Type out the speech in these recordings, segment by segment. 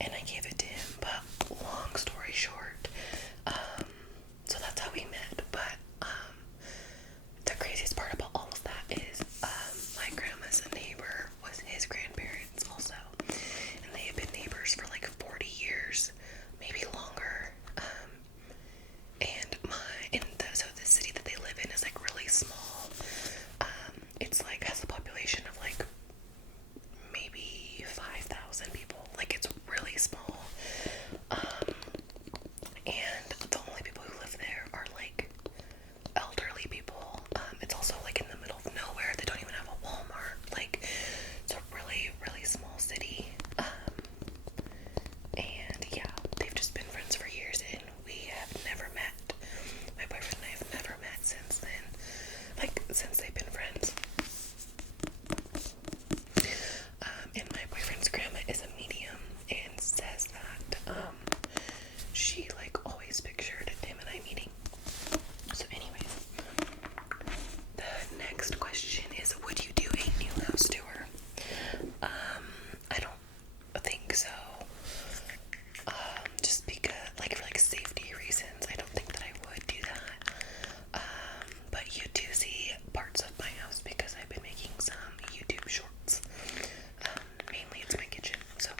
and I gave it to him. But long story short, so that's how we met. But the craziest part about all of that is my grandma's neighbor was his grandparents also, and they have been neighbors for like 40 years, maybe longer. So the city that they live in is like really small. It's like has a population of like maybe 5,000 people. Like it's really small. And the only people who live there are like elderly people. It's also like in the middle of nowhere. They don't even have a Walmart. Like it's a really, really small city. And yeah, they've just been friends for years, and we have never met. My boyfriend and I have never met since then. Like since they've been friends. And my boyfriend's grandma is a medium and says that she like always pictured him and I meeting. So anyways, the next question is, would you do a new house tour? I don't think so. Just because, like, for like safety reasons, I don't think that I would do that. But you do see parts of my house because I've been making some YouTube shorts. Mainly it's my kitchen, so.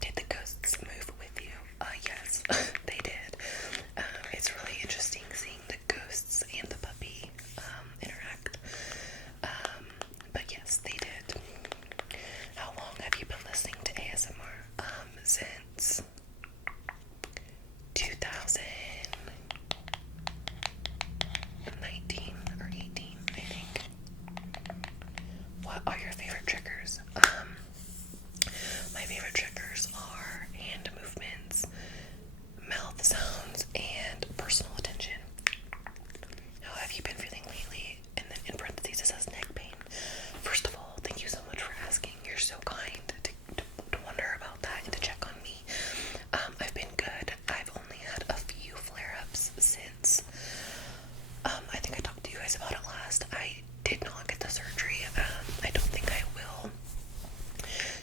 Did the ghosts move with you? Yes, they did. It's really interesting seeing the ghosts and the puppy interact. But yes, they did. How long have you been listening to ASMR? Since 2019 or 18, I think. What are your favorite triggers? My favorite triggers are hand movements, mouth sounds, and personal attention. How have you been feeling lately? And then in parentheses it says neck pain. First of all, thank you so much for asking. You're so kind to wonder about that and to check on me. I've been good. I've only had a few flare-ups since I think I talked to you guys about it last. I did not get the surgery. I don't think I will.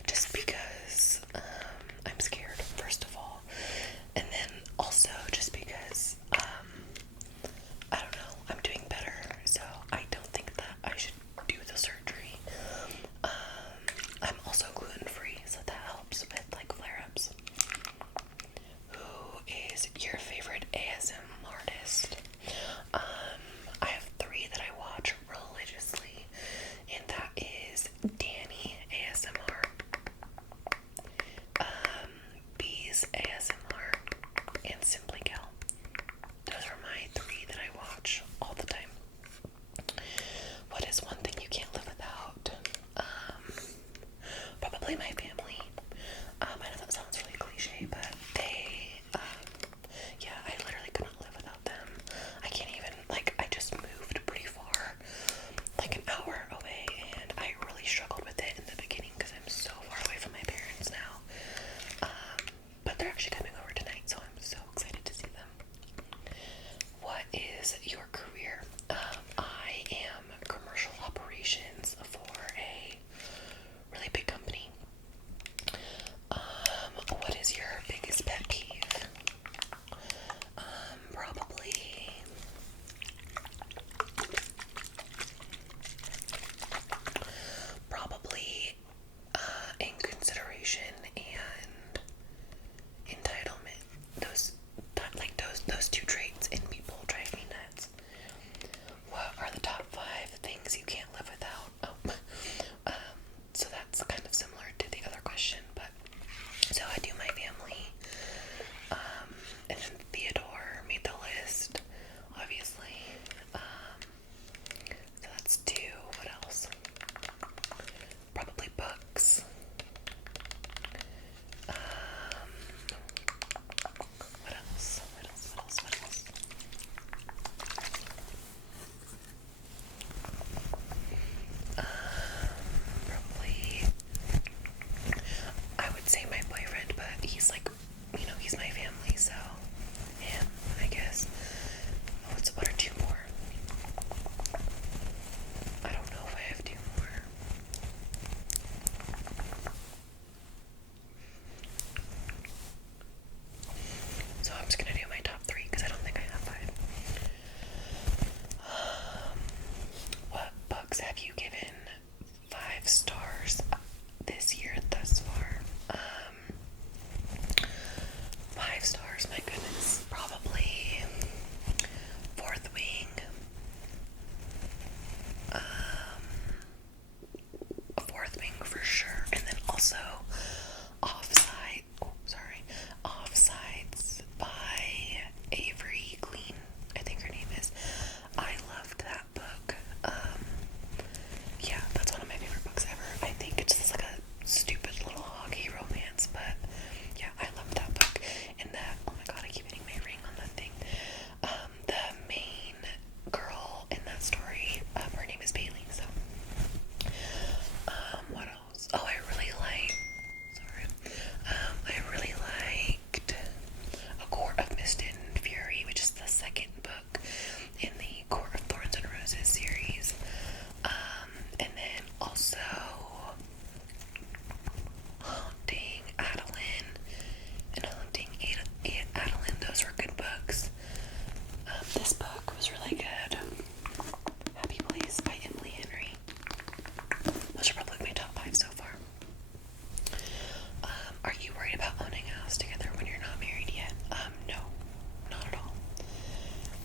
Just because I'm scared, first of all. And then also just because I don't know, I'm doing better also Offsides by Avery Clean, I think her name is. I loved that book. Yeah, that's one of my favorite books ever. I think it's just like a stupid little hockey romance, but yeah, I love that book. And that, oh my god, I keep hitting my ring on that thing. The main girl in that story, her name is Bailey, so what else? Oh, I really liked A Court of Mist and Fury, which is the second book in the Court of Thorns and Roses series. And then also Haunting Adeline and Haunting Adeline. Those were good books. This book was really good. Happy Place by Emily Henry. Those are probably my top 5 so far. Are you worried about owning a house together when you're not married yet? No, not at all.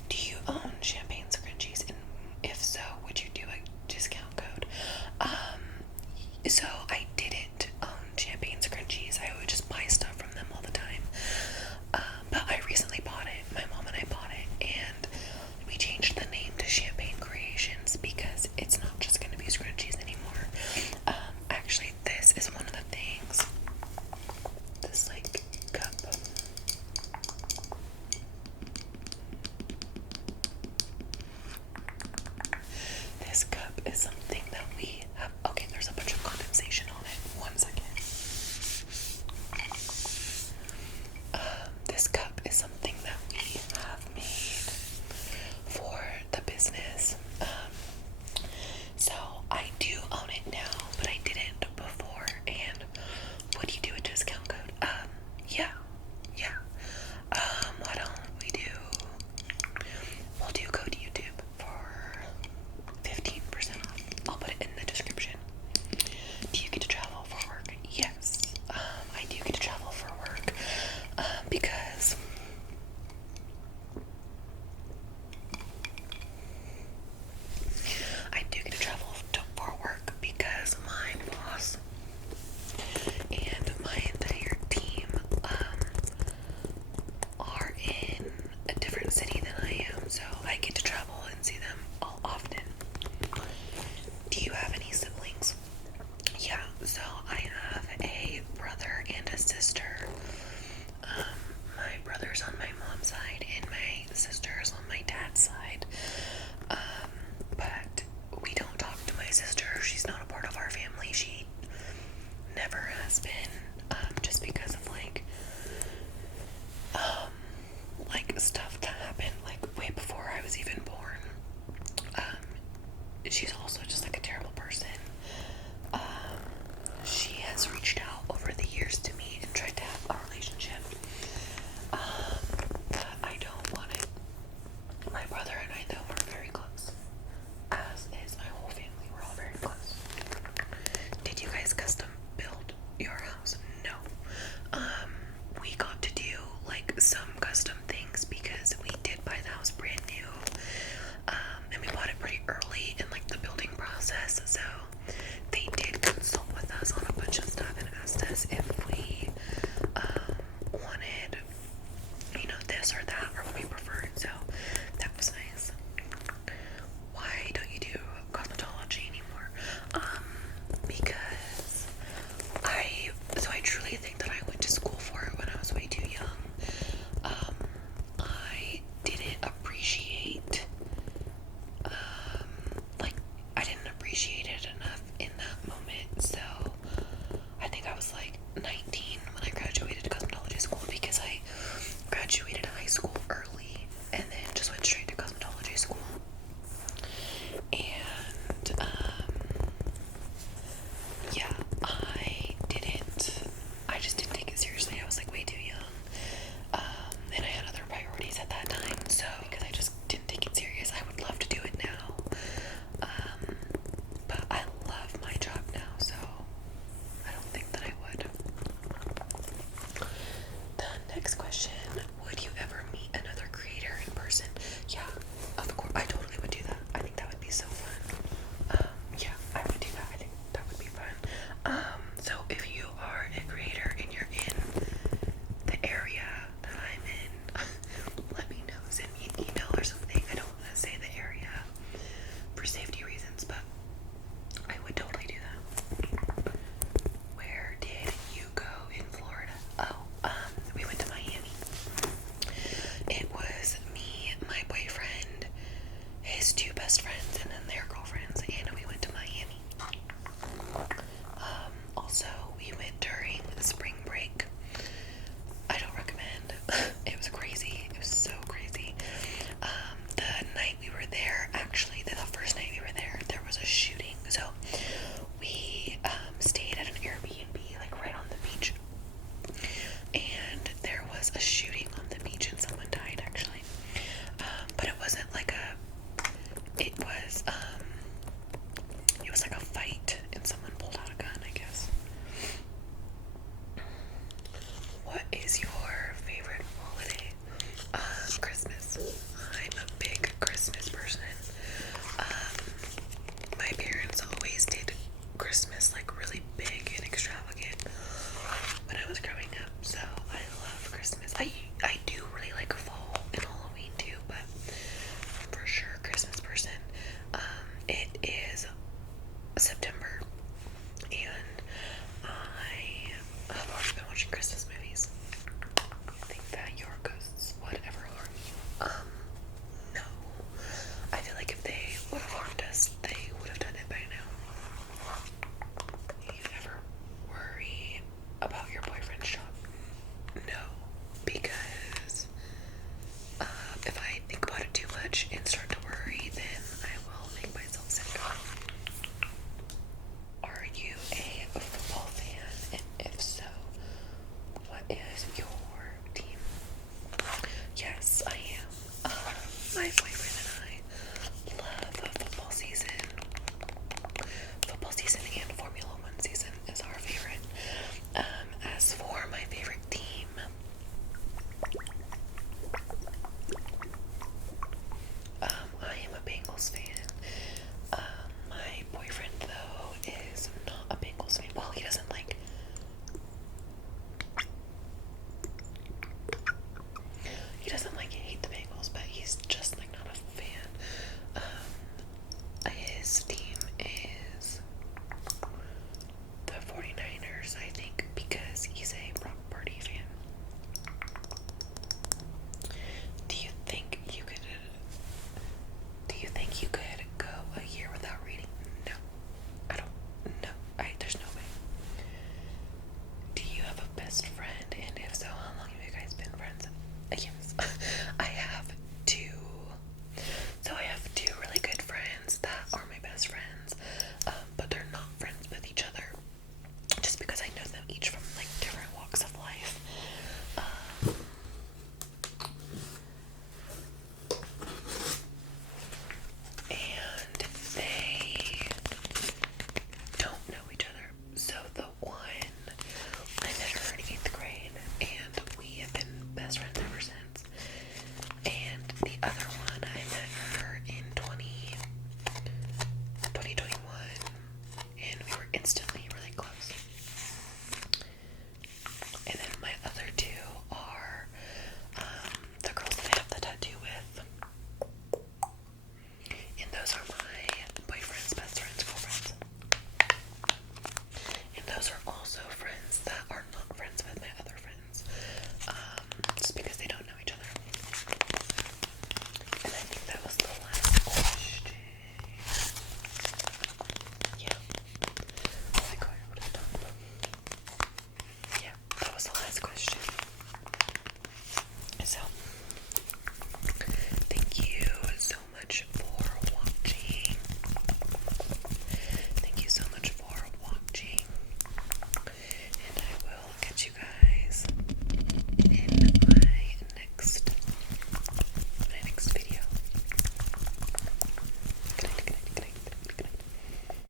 Do you own champagne scrunchies? And if so, would you do a discount code? So I